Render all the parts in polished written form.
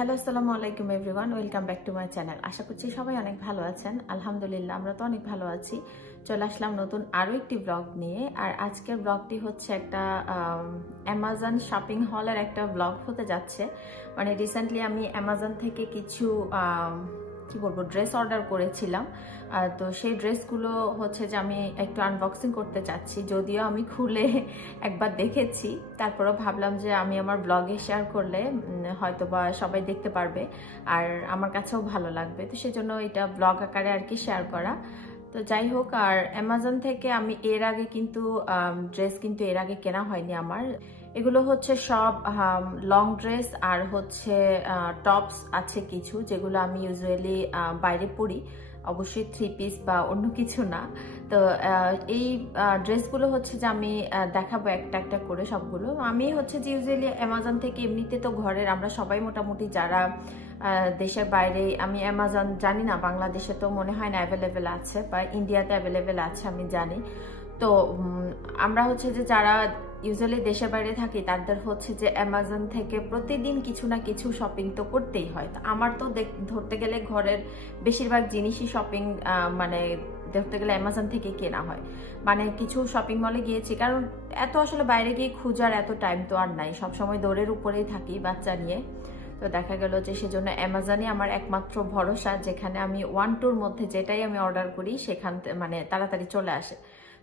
Hello আসসালামু আলাইকুম everyone, welcome back to my channel. আশা করছি সবাই অনেক ভালো আছেন। আলহামদুলিল্লাহ আমরা তো অনেক ভালো আছি। চলে আসলাম নতুন আরও একটি ব্লগ নিয়ে। আর আজকের ব্লগটি হচ্ছে একটা অ্যামাজন শপিং হলের একটা ব্লগ হতে যাচ্ছে। মানে রিসেন্টলি আমি অ্যামাজন থেকে কিছু কি বলবো ড্রেস অর্ডার করেছিলাম। তো সেই ড্রেসগুলো হচ্ছে যে আমি একটু আনবক্সিং করতে চাচ্ছি, যদিও আমি খুলে একবার দেখেছি, তারপরেও ভাবলাম যে আমি আমার ব্লগে শেয়ার করলে হয়তো বা সবাই দেখতে পারবে আর আমার কাছেও ভালো লাগবে। তো সেজন্য এটা ব্লগ আকারে আর কি শেয়ার করা। তো যাই হোক, আর অ্যামাজন থেকে আমি এর আগে কিন্তু ড্রেস কিন্তু এর আগে কেনা হয়নি আমার। এগুলো হচ্ছে সব লং ড্রেস আর হচ্ছে টপস আছে কিছু, যেগুলো আমি ইউজুয়ালি বাইরে পরি, অবশ্যই 3 পিস বা অন্য কিছু না। তো এই ড্রেসগুলো হচ্ছে যে আমি দেখাবো একটা একটা করে সবগুলো। আমি হচ্ছে যে ইউজুয়ালি অ্যামাজন থেকে এমনিতে তো ঘরের আমরা সবাই মোটামুটি যারা দেশের বাইরে, আমি অ্যামাজন জানি না বাংলাদেশে তো মনে হয় না অ্যাভেলেবেল আছে, বা ইন্ডিয়াতে অ্যাভেলেবেল আছে আমি জানি। তো আমরা হচ্ছে যে যারা ইউজুয়ালি দেশের বাইরে থাকি তাদের হচ্ছে যে অ্যামাজন থেকে প্রতিদিন কিছু না কিছু শপিং তো করতেই হয়। তো আমার তো ধরতে গেলে ঘরের বেশিরভাগ জিনিসই শপিং মানে ধরতে গেলে অ্যামাজন থেকে কেনা হয়। মানে কিছু শপিং মলে গিয়েছি, কারণ এত আসলে বাইরে গিয়ে খুঁজার এত টাইম তো আর নাই, সবসময় দৌড়ের উপরেই থাকি বাচ্চা নিয়ে। তো দেখা গেল যে সেজন্য অ্যামাজনই আমার একমাত্র ভরসা, যেখানে আমি 1-2-র মধ্যে যেটাই আমি অর্ডার করি সেখান মানে তাড়াতাড়ি চলে আসে।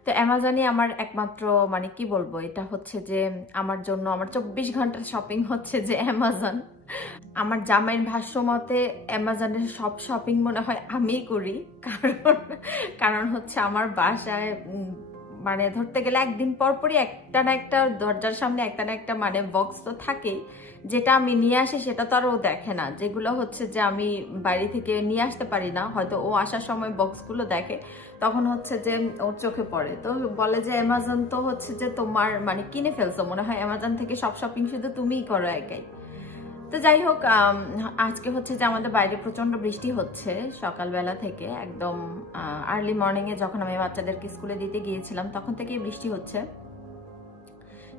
তো অ্যামাজনই আমার একমাত্র, মানে কি বলবো, এটা হচ্ছে যে আমার জন্য আমার 24 ঘন্টার শপিং হচ্ছে যে অ্যামাজন। আমার জামাইয়ের ভাষ্য মতে অ্যামাজনের সব শপিং মনে হয় আমিই করি, কারণ হচ্ছে আমার বাসায় মানে ধরতে গেলে একদিন পর পরই একটা না একটা দরজার সামনে একটা না একটা মানে বক্স তো থাকেই, যেটা আমি নিয়ে আসি সেটা তো আর ও দেখে না, যেগুলো হচ্ছে যে আমি বাইরে থেকে নিয়ে আসতে পারি না, হয়তো ও আসার সময় বক্সগুলো দেখে, তখন হচ্ছে যে ওর চোখে পড়ে। তো বলে যে অ্যামাজন তো হচ্ছে যে তোমার মানে কিনে ফেলছো, মনে হয় অ্যামাজন থেকে সব শপিং শুধু তুমিই করো একাই। তো যাই হোক, আজকে হচ্ছে যে আমাদের বাইরে প্রচন্ড বৃষ্টি হচ্ছে সকালবেলা থেকে, একদম আর্লি মর্নিং এ যখন আমি বাচ্চাদেরকে স্কুলে দিতে গিয়েছিলাম তখন থেকেই বৃষ্টি হচ্ছে।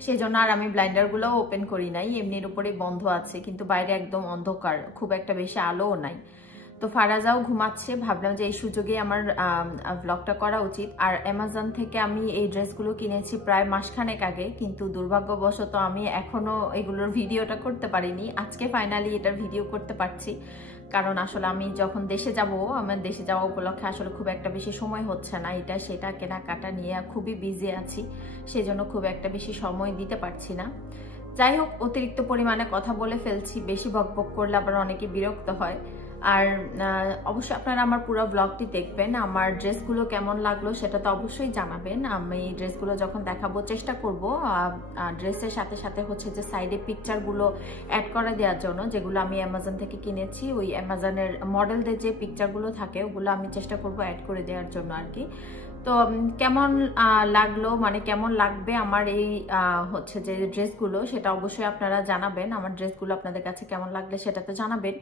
সেই জন্য আর আমি ব্লাইন্ডার গুলো ওপেন করি নাই, এমনির উপরে বন্ধ আছে, কিন্তু বাইরে একদম অন্ধকার, খুব একটা বেশি আলোও নাই। তো ফারাজাও ঘুমাচ্ছে, ভাবলাম যে এই সুযোগে আমার ব্লগটা করা উচিত। আর অ্যামাজন থেকে আমি এই ড্রেসগুলো কিনেছি প্রায় মাসখানেক আগে, কিন্তু দুর্ভাগ্যবশত আমি এখনো এগুলোর ভিডিওটা করতে পারিনি। আজকে ফাইনালি এটার ভিডিও করতে পারছি, কারণ আসলে আমি যখন দেশে যাব, আমার দেশে যাওয়া উপলক্ষে আসলে খুব একটা বেশি সময় হচ্ছে না, এটা সেটা কেনাকাটা নিয়ে খুবই বিজি আছি, সেজন্য খুব একটা বেশি সময় দিতে পারছি না। যাই হোক, অতিরিক্ত পরিমাণে কথা বলে ফেলছি, বেশি বকবক করলে আবার অনেকে বিরক্ত হয়। আর অবশ্যই আপনারা আমার পুরো ব্লগটি দেখবেন, আমার ড্রেসগুলো কেমন লাগলো সেটা তো অবশ্যই জানাবেন। আমি ড্রেসগুলো যখন দেখাবো চেষ্টা করব ড্রেসের সাথে সাথে হচ্ছে যে সাইডে পিকচারগুলো অ্যাড করে দেওয়ার জন্য, যেগুলো আমি অ্যামাজন থেকে কিনেছি, ওই অ্যামাজনের মডেলদের যে পিকচারগুলো থাকে ওগুলো আমি চেষ্টা করব অ্যাড করে দেওয়ার জন্য আর কি। তো কেমন লাগলো, মানে কেমন লাগবে আমার এই হচ্ছে যে ড্রেসগুলো, সেটা অবশ্যই আপনারা জানাবেন। আমার ড্রেসগুলো আপনাদের কাছে কেমন লাগলে সেটা তো জানাবেন।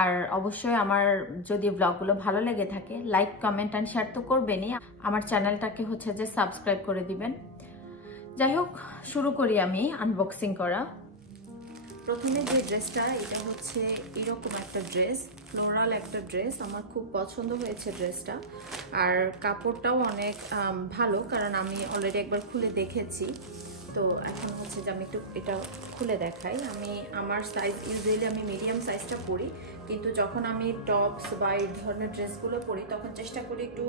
আর অবশ্যই আমার যদি ব্লগগুলো ভালো লেগে থাকে লাইক, কমেন্ট অ্যান্ড শেয়ার তো করবেনই, আমার চ্যানেলটাকে হচ্ছে যে সাবস্ক্রাইব করে দিবেন। যাই হোক, শুরু করি আমি আনবক্সিং করা। প্রথমে যে ড্রেসটা, এটা হচ্ছে এরকম একটা ড্রেস, ফ্লোরাল একটা ড্রেস, আমার খুব পছন্দ হয়েছে ড্রেসটা। আর কাপড়টাও অনেক ভালো, কারণ আমি অলরেডি একবার খুলে দেখেছি। তো এখন হচ্ছে যে আমি একটু এটা খুলে দেখাই। আমি আমার সাইজ ইউজুয়ালি আমি মিডিয়াম সাইজটা পরি, কিন্তু যখন আমি টপস বা এই ধরনের ড্রেসগুলো পরি তখন চেষ্টা করি একটু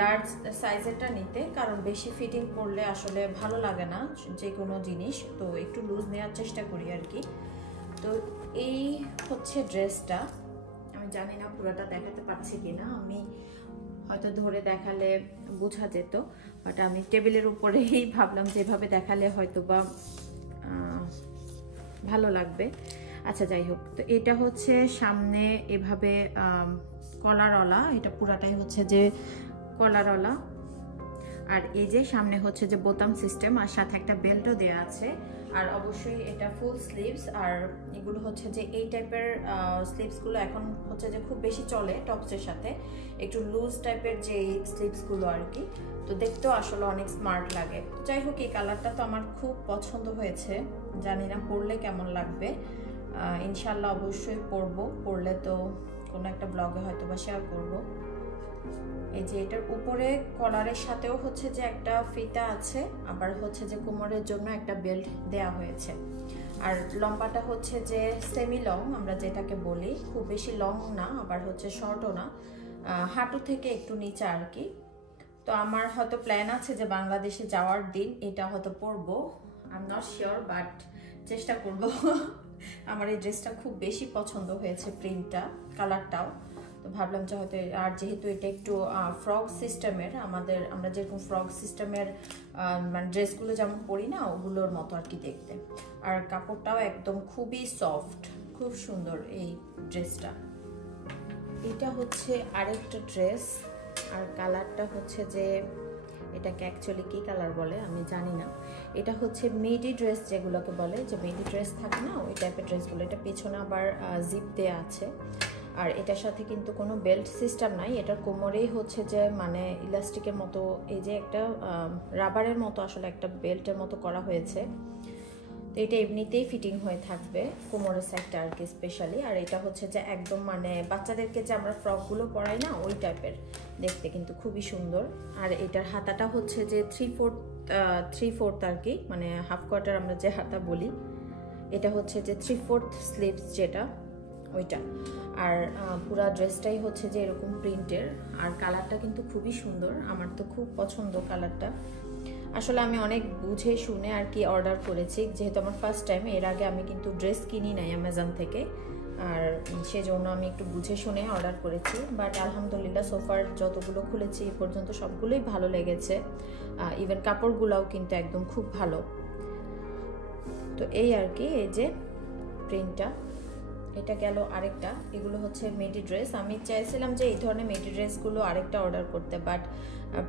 লার্জ সাইজেরটা নিতে, কারণ বেশি ফিটিং করলে আসলে ভালো লাগে না যে কোনো জিনিস, তো একটু লুজ নেওয়ার চেষ্টা করি আর কি। তো এই হচ্ছে ড্রেসটা, আমি জানি না পুরোটা দেখাতে পারছি কিনা, আমি হয়তো ধরে দেখালে বোঝা যেত, বাট আমি টেবিলের উপরেই ভাবলাম যেভাবে দেখালে হয়তো বা ভালো লাগবে। আচ্ছা যাই হোক, তো এটা হচ্ছে সামনে এভাবে কলারওয়ালা, এটা পুরাটাই হচ্ছে যে কলারওয়ালা, আর এই যে সামনে হচ্ছে যে বোতাম সিস্টেম, আর সাথে একটা বেল্টও দেওয়া আছে। আর অবশ্যই এটা ফুল স্লিভস, আর এগুলো হচ্ছে যে এই টাইপের স্লিভসগুলো এখন হচ্ছে যে খুব বেশি চলে টপসের সাথে, একটু লুজ টাইপের যে স্লিভসগুলো আর কি। তো দেখতেও আসলে অনেক স্মার্ট লাগে। যাই হোক, এই কালারটা তো আমার খুব পছন্দ হয়েছে, জানি না পরলে কেমন লাগবে। ইনশাল্লাহ অবশ্যই পরবো, পরলে তো কোনো একটা ব্লগে হয়তো বা শেয়ার করবো। এই যে এটার উপরে কলারের সাথেও হচ্ছে যে একটা ফিতা আছে, আবার হচ্ছে যে কোমরের জন্য একটা বেল্ট দেয়া হয়েছে। আর লম্বাটা হচ্ছে যে সেমি লং আমরা যেটাকে বলি, খুব বেশি লং না আবার হচ্ছে শর্টও না, হাঁটু থেকে একটু নিচে আর কি। তো আমার হয়তো প্ল্যান আছে যে বাংলাদেশে যাওয়ার দিন এটা হয়তো পরবো, I am not sure, but চেষ্টা করব। আমার এই ড্রেসটা খুব বেশি পছন্দ হয়েছে, প্রিন্টটা, কালারটাও। তো ভাবলাম যে হয়তো, আর যেহেতু এটা একটু ফ্রক সিস্টেমের, আমরা যেরকম ফ্রক সিস্টেমের মানে ড্রেসগুলো যেমন পরি না, ওগুলোর মতো আর কি দেখতে। আর কাপড়টাও একদম খুবই সফট, খুব সুন্দর এই ড্রেসটা। এটা হচ্ছে আরেকটা ড্রেস, আর কালারটা হচ্ছে যে এটাকে অ্যাকচুয়ালি কি কালার বলে আমি জানি না। এটা হচ্ছে মিডি ড্রেস যেগুলোকে বলে, যে মিডি ড্রেস থাকে না ওই টাইপের ড্রেসগুলো। এটা পেছনে আবার জিপ দেয়া আছে, আর এটার সাথে কিন্তু কোনো বেল্ট সিস্টেম নাই। এটার কোমরেই হচ্ছে যে মানে ইলাস্টিকের মতো, এই যে একটা রাবারের মতো আসলে একটা বেল্টের মতো করা হয়েছে। তো এটা এমনিতেই ফিটিং হয়ে থাকবে কোমরের সাইডটা আর কি স্পেশালি। আর এটা হচ্ছে যে একদম মানে বাচ্চাদেরকে যে আমরা ফ্রকগুলো পরাই না ওই টাইপের দেখতে, কিন্তু খুবই সুন্দর। আর এটার হাতাটা হচ্ছে যে 3/4 আর কি, মানে হাফ কোয়ার্টার আমরা যে হাতা বলি, এটা হচ্ছে যে 3/4 স্লিভস যেটা, ওইটা। আর পুরা ড্রেসটাই হচ্ছে যে এরকম প্রিন্টের। আর কালারটা কিন্তু খুবই সুন্দর, আমার তো খুব পছন্দ কালারটা। আসলে আমি অনেক বুঝে শুনে আর কি অর্ডার করেছি, যেহেতু আমার ফার্স্ট টাইম। এর আগে আমি কিন্তু ড্রেস কিনি নাই অ্যামাজন থেকে, আর সেজন্য আমি একটু বুঝে শুনে অর্ডার করেছি। বাট আলহামদুলিল্লাহ সোফার যতগুলো খুলেছি এ পর্যন্ত সবগুলোই ভালো লেগেছে, ইভেন কাপড়গুলোও কিন্তু একদম খুব ভালো। তো এই আর কি, এই যে প্রিন্টটা, এটা গেল আরেকটা। এগুলো হচ্ছে মেডি ড্রেস। আমি চাইছিলাম যে এই ধরনের মেডি ড্রেসগুলো আরেকটা অর্ডার করতে, বাট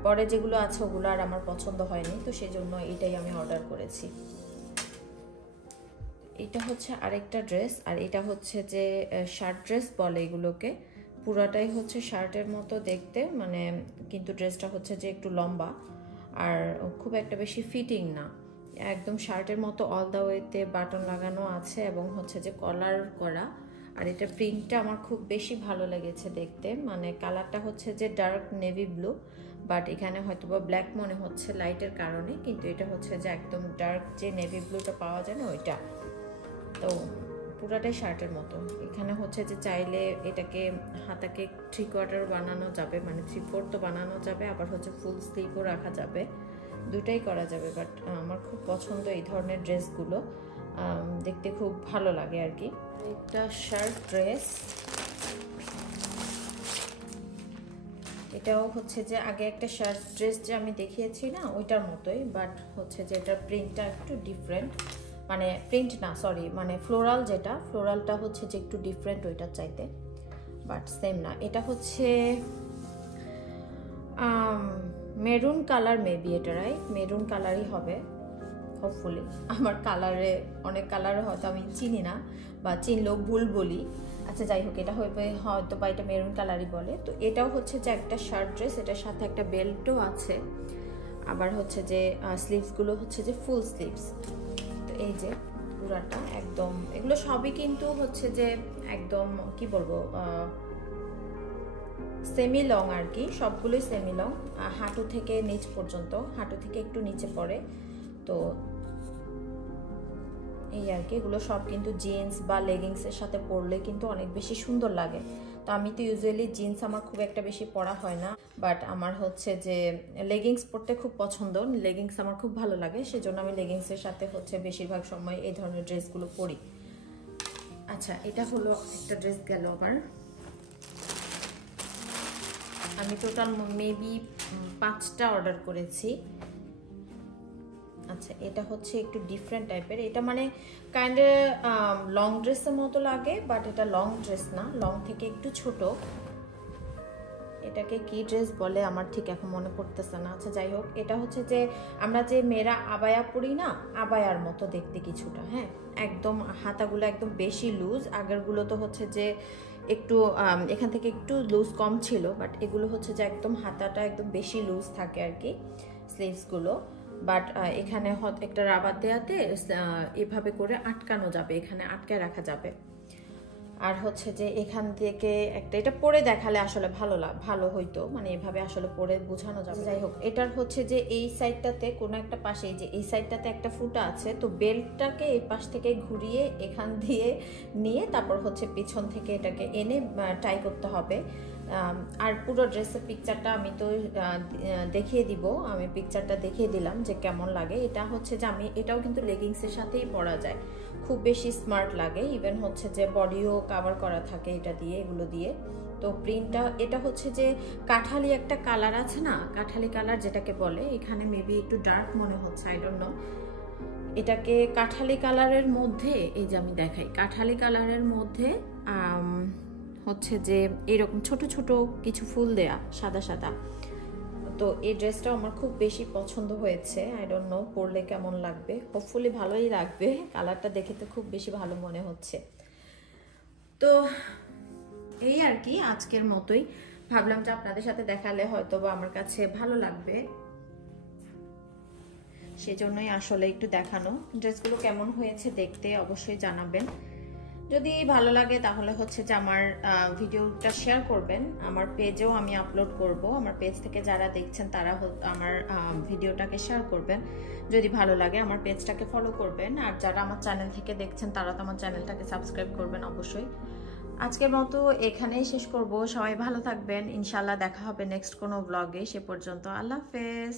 পরে যেগুলো আছে ওগুলো আর আমার পছন্দ হয়নি, তো সেই জন্য এটাই আমি অর্ডার করেছি। এটা হচ্ছে আরেকটা ড্রেস, আর এটা হচ্ছে যে শার্ট ড্রেস বলে এগুলোকে। পুরাটাই হচ্ছে শার্টের মতো দেখতে, মানে কিন্তু ড্রেসটা হচ্ছে যে একটু লম্বা, আর খুব একটা বেশি ফিটিং না, একদম শার্টের মতো অল দ্য ওয়েতে বাটন লাগানো আছে এবং হচ্ছে যে কলার করা। আর এটা প্রিন্টটা আমার খুব বেশি ভালো লেগেছে দেখতে, মানে কালারটা হচ্ছে যে ডার্ক নেভি ব্লু, বাট এখানে হয়তো বা ব্ল্যাক মনে হচ্ছে লাইটের কারণে, কিন্তু এটা হচ্ছে যে একদম ডার্ক যে নেভি ব্লুটা পাওয়া যায় না ওইটা। তো পুরাটাই শার্টের মতো। এখানে হচ্ছে যে চাইলে এটাকে হাতাকে 3/4 বানানো যাবে, মানে 3/4 বানানো যাবে, আবার হচ্ছে ফুল স্লিভও রাখা যাবে, দুটাই করা যাবে। বাট আমার খুব পছন্দ এই ধরনের ড্রেসগুলো, দেখতে খুব ভালো লাগে আর কি। একটা শার্ট ড্রেস, এটাও হচ্ছে যে আগে একটা শার্ট ড্রেস যে আমি দেখিয়েছি না ওইটার মতোই, বাট হচ্ছে যে এটার প্রিন্টটা একটু ডিফারেন্ট, মানে প্রিন্ট না সরি, মানে ফ্লোরাল, যেটা ফ্লোরালটা হচ্ছে যে একটু ডিফারেন্ট ওইটার চাইতে, বাট সেম না। এটা হচ্ছে মেরুন কালার, মেবি এটা রাইট মেরুন কালারই হবে হোপফুলি। আমার কালারে অনেক কালার হয়তো আমি চিনি না, বা চিনলেও ভুল বলি। আচ্ছা যাই হোক, এটা হয়তো বা এটা মেরুন কালারই বলে। তো এটাও হচ্ছে যে একটা শার্ট ড্রেস, এটার সাথে একটা বেল্টও আছে, আবার হচ্ছে যে স্লিভসগুলো হচ্ছে যে ফুল স্লিভস। তো এই যে পুরাটা একদম, এগুলো সবই কিন্তু হচ্ছে যে একদম কি বলবো সেমি লং আর কি, সবগুলোই সেমি লং, হাঁটু থেকে নিচ পর্যন্ত, হাঁটু থেকে একটু নিচে পড়ে। তো এই আর কি, এগুলো সব কিন্তু জিন্স বা লেগিংসের সাথে পরলে কিন্তু অনেক বেশি সুন্দর লাগে। তো আমি তো ইউজুয়ালি জিন্স আমার খুব একটা বেশি পরা হয় না, বাট আমার হচ্ছে যে লেগিংস পরতে খুব পছন্দ, লেগিংস আমার খুব ভালো লাগে, সেজন্য আমি লেগিংসের সাথে হচ্ছে বেশিরভাগ সময় এই ধরনের ড্রেসগুলো পরি। আচ্ছা, এটা হলো একটা ড্রেস গেল। আবার আমি টোটাল মেবি 5টা অর্ডার করেছি। আচ্ছা, এটা হচ্ছে একটু ডিফারেন্ট টাইপের, এটা মানে কাইন্ড লং ড্রেসের মতো লাগে, বাট এটা লং ড্রেস না, লং থেকে একটু ছোট। এটাকে কি ড্রেস বলে আমার ঠিক এখন মনে পড়তেছে না। আচ্ছা যাই হোক, এটা হচ্ছে যে আমরা যে মেয়েরা আবায়া পরি না, আবায়ার মতো দেখতে কিছুটা। হ্যাঁ, একদম হাতাগুলো একদম বেশি লুজ, আগেরগুলো তো হচ্ছে যে একটু এখান থেকে একটু লুজ কম ছিল, বাট এগুলো হচ্ছে যে একদম হাতাটা একদম বেশি লুজ থাকে আর কি, স্লিভসগুলো। বাট এখানে একটা রাবার দেয়াতে এভাবে করে আটকানো যাবে, এখানে আটকায় রাখা যাবে। আর হচ্ছে যে এখান থেকে একটা, এটা পরে দেখালে আসলে ভালো হইতো, মানে এভাবে আসলে পরে বোঝানো যাবে। যাই হোক, এটার হচ্ছে যে এই সাইডটাতে কোনো একটা পাশে, যে এই সাইডটাতে একটা ফুটা আছে, তো বেল্টটাকে এই পাশ থেকে ঘুরিয়ে এখান দিয়ে নিয়ে তারপর হচ্ছে পিছন থেকে এটাকে এনে টাই করতে হবে। আর পুরো ড্রেসের পিকচারটা আমি তো দেখিয়ে দিব, আমি পিকচারটা দেখিয়ে দিলাম যে কেমন লাগে। এটা হচ্ছে যে এটাও কিন্তু লেগিংসের সাথেই পরা যায়, খুব বেশি স্মার্ট লাগে। ইভেন হচ্ছে যে বডিও কভার করা থাকে এটা দিয়ে, এগুলো দিয়ে। তো প্রিন্টটা এটা হচ্ছে যে কাঠালি একটা কালার আছে না, কাঠালি কালার যেটাকে বলে, এখানে মেবি একটু ডার্ক মনে হচ্ছে, আই ডোন্ট নো। এটাকে কাঠালি কালারের মধ্যে, এই যে আমি দেখাই, কাঠালি কালারের মধ্যে হচ্ছে যে এরকম ছোট ছোট কিছু ফুল দেয়া, সাদা সাদা। তো এই ড্রেসটা আমার খুব বেশি পছন্দ হয়েছে, আই ডোন্ট নো পরলে কেমন লাগবে, হোপফুলি ভালোই লাগবে। কালারটা দেখে তো খুব বেশি ভালো মনে হচ্ছে। তো এই আর কি, আজকের মতোই ভাবলাম যে আপনাদের সাথে দেখালে হয়তো বা আমার কাছে ভালো লাগবে, সেজন্যই আসলে একটু দেখানো। ড্রেসগুলো কেমন হয়েছে দেখতে অবশ্যই জানাবেন। যদি ভালো লাগে তাহলে হচ্ছে যে আমার ভিডিওটা শেয়ার করবেন, আমার পেজেও আমি আপলোড করব। আমার পেজ থেকে যারা দেখছেন তারা আমার ভিডিওটাকে শেয়ার করবেন যদি ভালো লাগে, আমার পেজটাকে ফলো করবেন। আর যারা আমার চ্যানেল থেকে দেখছেন তারা তো আমার চ্যানেলটাকে সাবস্ক্রাইব করবেন অবশ্যই। আজকের মতো এখানেই শেষ করব। সবাই ভালো থাকবেন, ইনশাল্লাহ দেখা হবে নেক্সট কোনো ব্লগে। সে পর্যন্ত আল্লাহ হাফেজ।